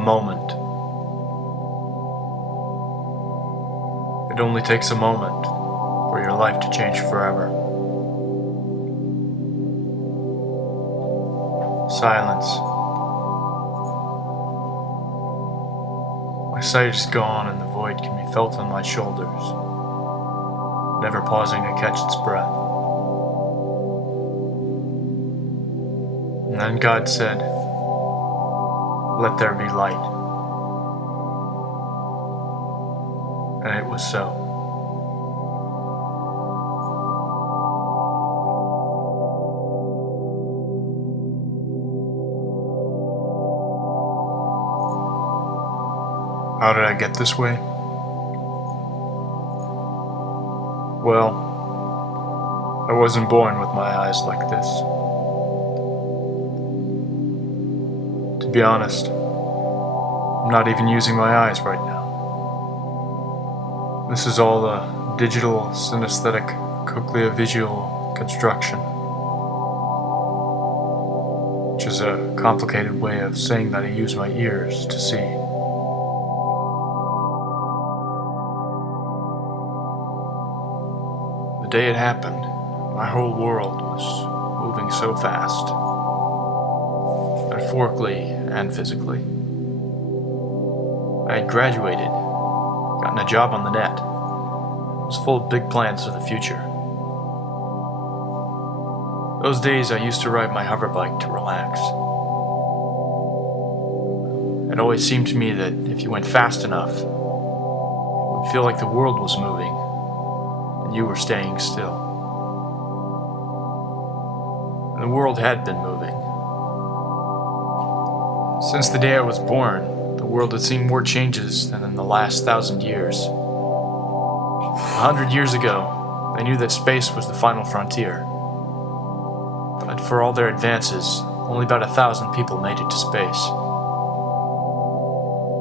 moment. It only takes a moment for your life to change forever. Silence. My sight is gone and the void can be felt on my shoulders, never pausing to catch its breath. And then God said, "Let there be light." And it was so. How did I get this way? Well, I wasn't born with my eyes like this. To be honest, I'm not even using my eyes right now. This is all a digital synesthetic cochlear-visual construction, which is a complicated way of saying that I use my ears to see. The day it happened, my whole world was moving so fast, metaphorically and physically. I had graduated, gotten a job on the net, was full of big plans for the future. Those days I used to ride my hoverbike to relax. It always seemed to me that if you went fast enough, it would feel like the world was moving and you were staying still. And the world had been moving. Since the day I was born, the world had seen more changes than in the last 1,000 years. 100 years ago, they knew that space was the final frontier. But for all their advances, only about 1,000 people made it to space.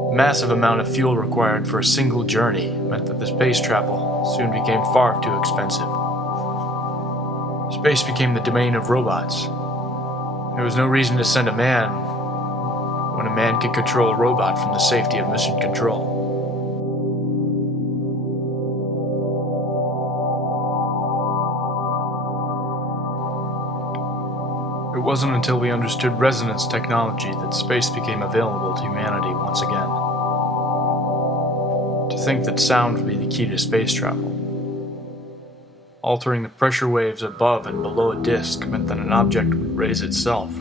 The massive amount of fuel required for a single journey meant that the space travel soon became far too expensive. Space became the domain of robots. There was no reason to send a man when a man could control a robot from the safety of mission control. It wasn't until we understood resonance technology that space became available to humanity once again. To think that sound would be the key to space travel. Altering the pressure waves above and below a disk meant that an object would raise itself.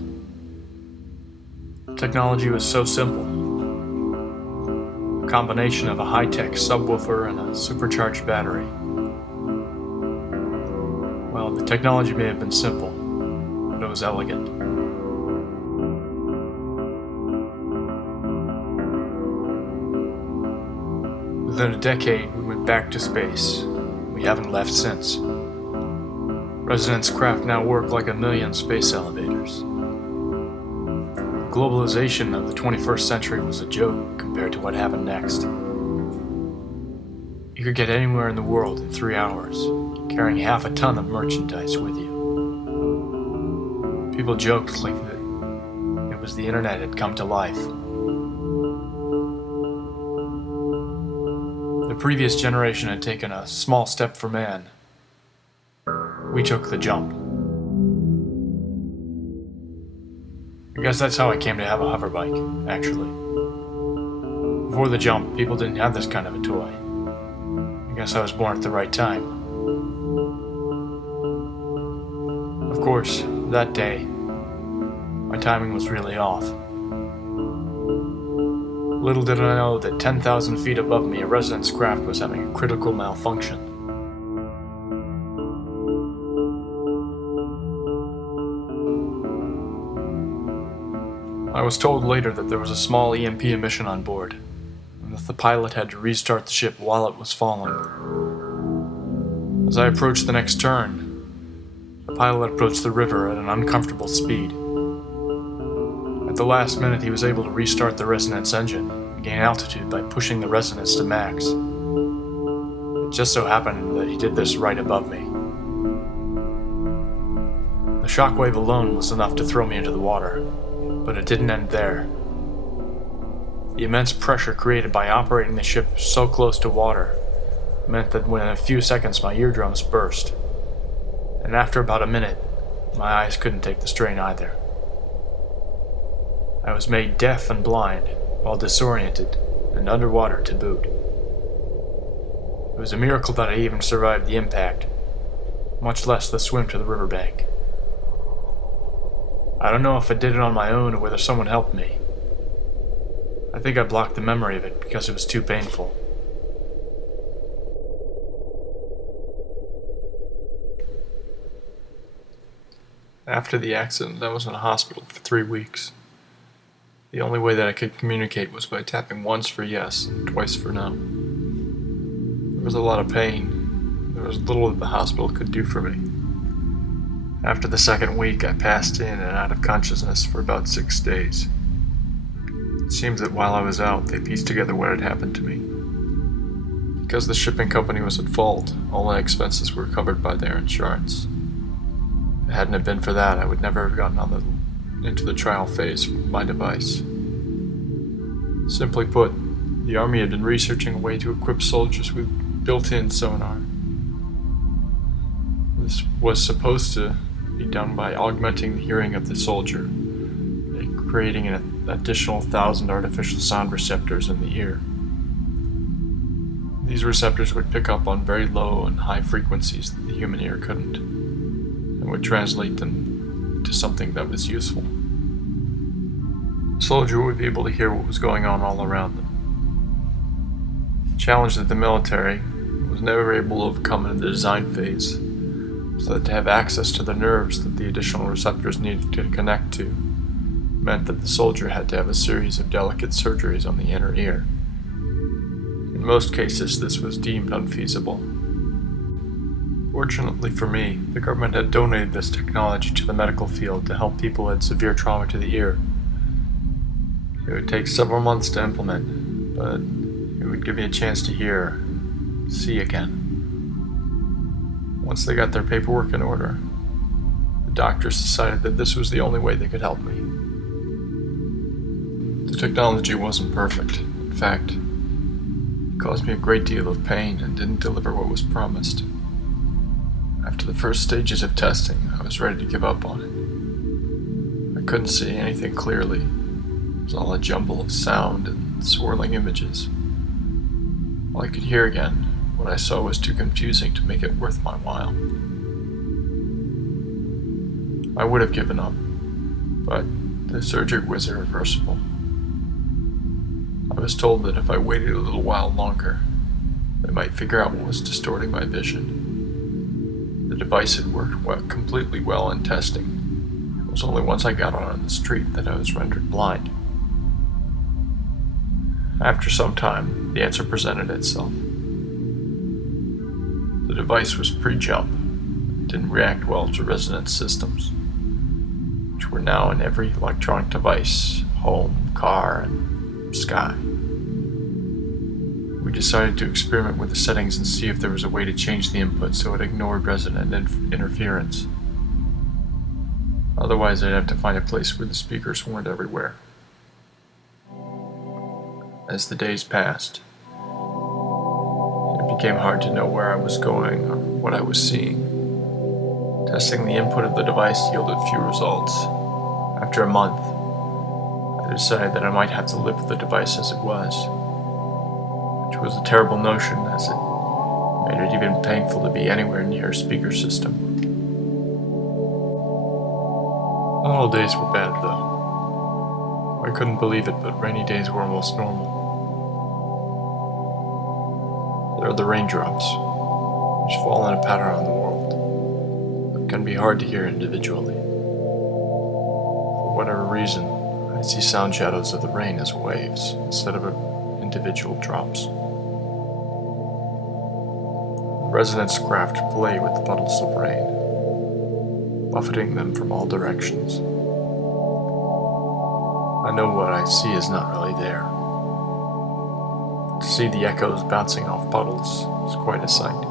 Technology was so simple. A combination of a high-tech subwoofer and a supercharged battery. Well, the technology may have been simple, but it was elegant. Within a decade, we went back to space. We haven't left since. Resonance craft now work like 1 million space elevators. Globalization of the 21st century was a joke compared to what happened next. You could get anywhere in the world in 3 hours, carrying half a ton of merchandise with you. People joked like that it was the internet had come to life. The previous generation had taken a small step for man. We took the jump. I guess that's how I came to have a hoverbike, actually. Before the jump, people didn't have this kind of a toy. I guess I was born at the right time. Of course, that day, my timing was really off. Little did I know that 10,000 feet above me, a resonance craft was having a critical malfunction. I was told later that there was a small EMP emission on board, and that the pilot had to restart the ship while it was falling. As I approached the next turn, the pilot approached the river at an uncomfortable speed. At the last minute, he was able to restart the resonance engine and gain altitude by pushing the resonance to max. It just so happened that he did this right above me. The shockwave alone was enough to throw me into the water, but it didn't end there. The immense pressure created by operating the ship so close to water meant that within a few seconds my eardrums burst, and after about a minute, my eyes couldn't take the strain either. I was made deaf and blind, while disoriented and underwater to boot. It was a miracle that I even survived the impact, much less the swim to the riverbank. I don't know if I did it on my own or whether someone helped me. I think I blocked the memory of it because it was too painful. After the accident, I was in a hospital for 3 weeks. The only way that I could communicate was by tapping once for yes and twice for no. There was a lot of pain. There was little that the hospital could do for me. After the second week, I passed in and out of consciousness for about 6 days. It seems that while I was out, they pieced together what had happened to me. Because the shipping company was at fault, all my expenses were covered by their insurance. If it hadn't have been for that, I would never have gotten into the trial phase of my device. Simply put, the Army had been researching a way to equip soldiers with built-in sonar. This was supposed to be done by augmenting the hearing of the soldier and creating an additional 1,000 artificial sound receptors in the ear. These receptors would pick up on very low and high frequencies that the human ear couldn't, and would translate them into something that was useful. The soldier would be able to hear what was going on all around them. The challenge that the military was never able to overcome in the design phase, so that to have access to the nerves that the additional receptors needed to connect to meant that the soldier had to have a series of delicate surgeries on the inner ear. In most cases, this was deemed unfeasible. Fortunately for me, the government had donated this technology to the medical field to help people who had severe trauma to the ear. It would take several months to implement, but it would give me a chance to hear and see again. Once they got their paperwork in order, the doctors decided that this was the only way they could help me. The technology wasn't perfect. In fact, it caused me a great deal of pain and didn't deliver what was promised. After the first stages of testing, I was ready to give up on it. I couldn't see anything clearly. It was all a jumble of sound and swirling images. All I could hear again, what I saw was too confusing to make it worth my while. I would have given up, but the surgery was irreversible. I was told that if I waited a little while longer, they might figure out what was distorting my vision. The device had worked completely well in testing. It was only once I got on the street that I was rendered blind. After some time, the answer presented itself. The device was pre-jump and didn't react well to resonance systems, which were now in every electronic device, home, car, and sky. We decided to experiment with the settings and see if there was a way to change the input so it ignored resonant interference. Otherwise, I'd have to find a place where the speakers weren't everywhere. As the days passed, it became hard to know where I was going or what I was seeing. Testing the input of the device yielded few results. After a month, I decided that I might have to live with the device as it was, which was a terrible notion as it made it even painful to be anywhere near a speaker system. Not all days were bad, though. I couldn't believe it, but rainy days were almost normal. There are the raindrops, which fall in a pattern on the world, but can be hard to hear individually. For whatever reason, I see sound shadows of the rain as waves instead of individual drops. The resonance craft play with the puddles of rain, buffeting them from all directions. I know what I see is not really there. To see the echoes bouncing off puddles is quite a sight.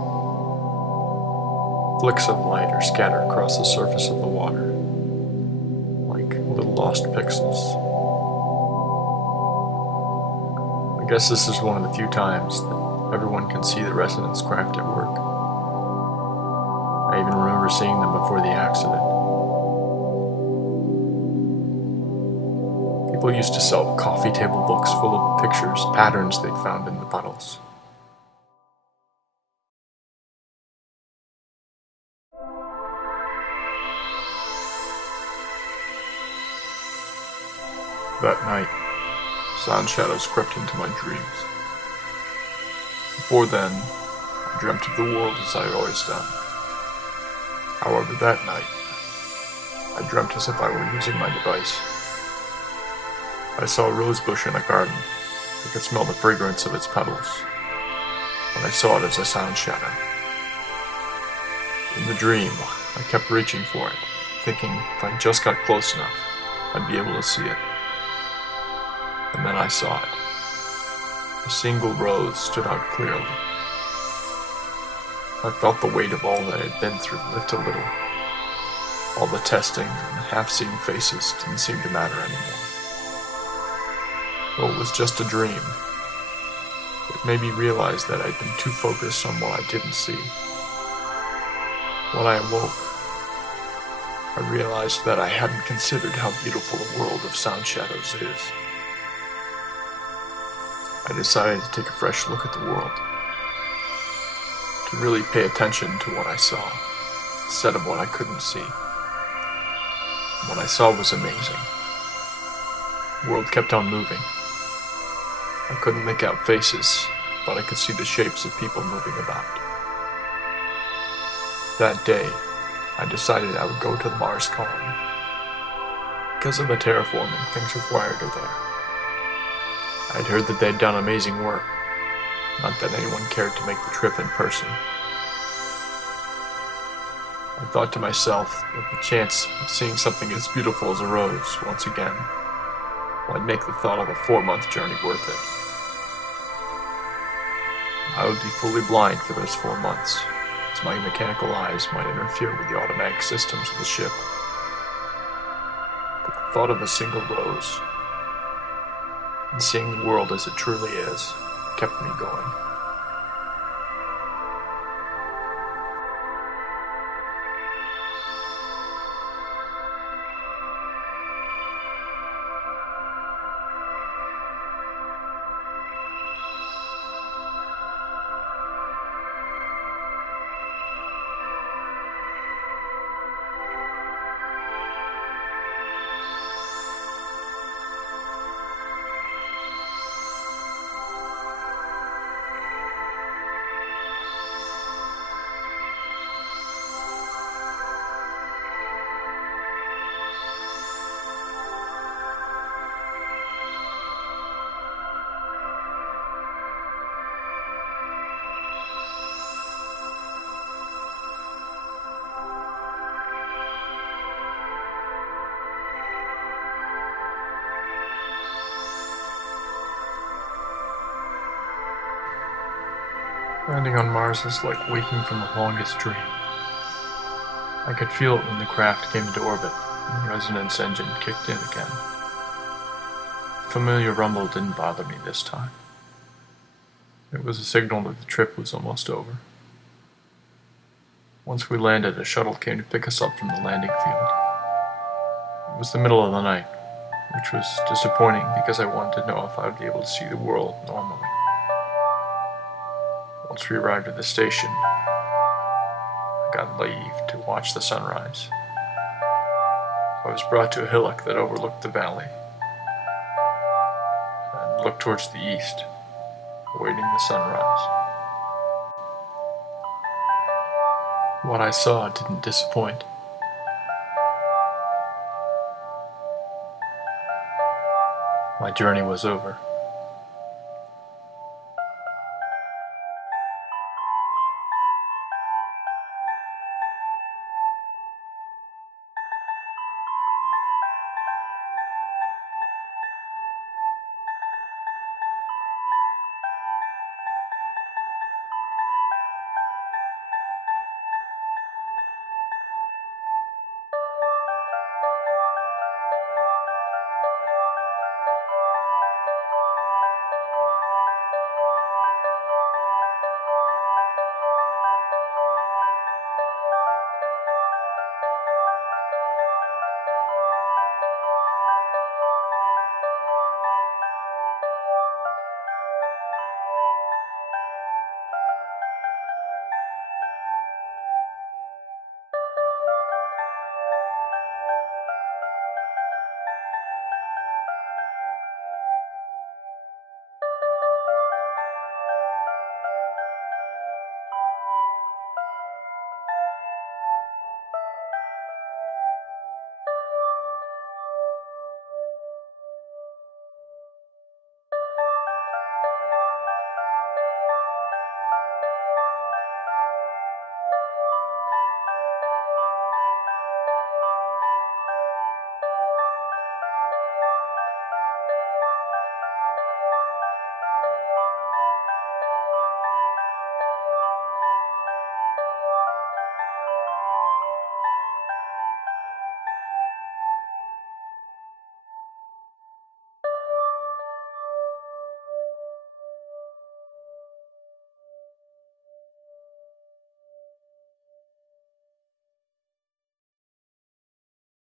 Flicks of light are scattered across the surface of the water, like little lost pixels. I guess this is one of the few times that everyone can see the residents' craft at work. I even remember seeing them before the accident. People used to sell coffee table books full of pictures, patterns they'd found in the puddles. That night, sound shadows crept into my dreams. Before then, I dreamt of the world as I had always done. However, that night, I dreamt as if I were using my device. I saw a rose bush in a garden. I could smell the fragrance of its petals, but I saw it as a sound shadow. In the dream, I kept reaching for it, thinking if I just got close enough, I'd be able to see it. And then I saw it. A single rose stood out clearly. I felt the weight of all that I had been through lift a little. All the testing and the half-seen faces didn't seem to matter anymore. Though it was just a dream, it made me realize that I'd been too focused on what I didn't see. When I awoke, I realized that I hadn't considered how beautiful the world of sound shadows is. I decided to take a fresh look at the world, to really pay attention to what I saw, instead of what I couldn't see. What I saw was amazing. The world kept on moving. I couldn't make out faces, but I could see the shapes of people moving about. That day, I decided I would go to the Mars colony. Because of the terraforming things required are there. I'd heard that they'd done amazing work, not that anyone cared to make the trip in person. I thought to myself that the chance of seeing something as beautiful as a rose once again might make the thought of a 4-month journey worth it. I would be fully blind for those 4 months, as my mechanical eyes might interfere with the automatic systems of the ship. But the thought of a single rose, and seeing the world as it truly is, kept me going. Landing on Mars was like waking from the longest dream. I could feel it when the craft came into orbit and the resonance engine kicked in again. The familiar rumble didn't bother me this time. It was a signal that the trip was almost over. Once we landed, a shuttle came to pick us up from the landing field. It was the middle of the night, which was disappointing because I wanted to know if I would be able to see the world normally. Once we arrived at the station, I got leave to watch the sunrise. I was brought to a hillock that overlooked the valley and looked towards the east, awaiting the sunrise. What I saw didn't disappoint. My journey was over.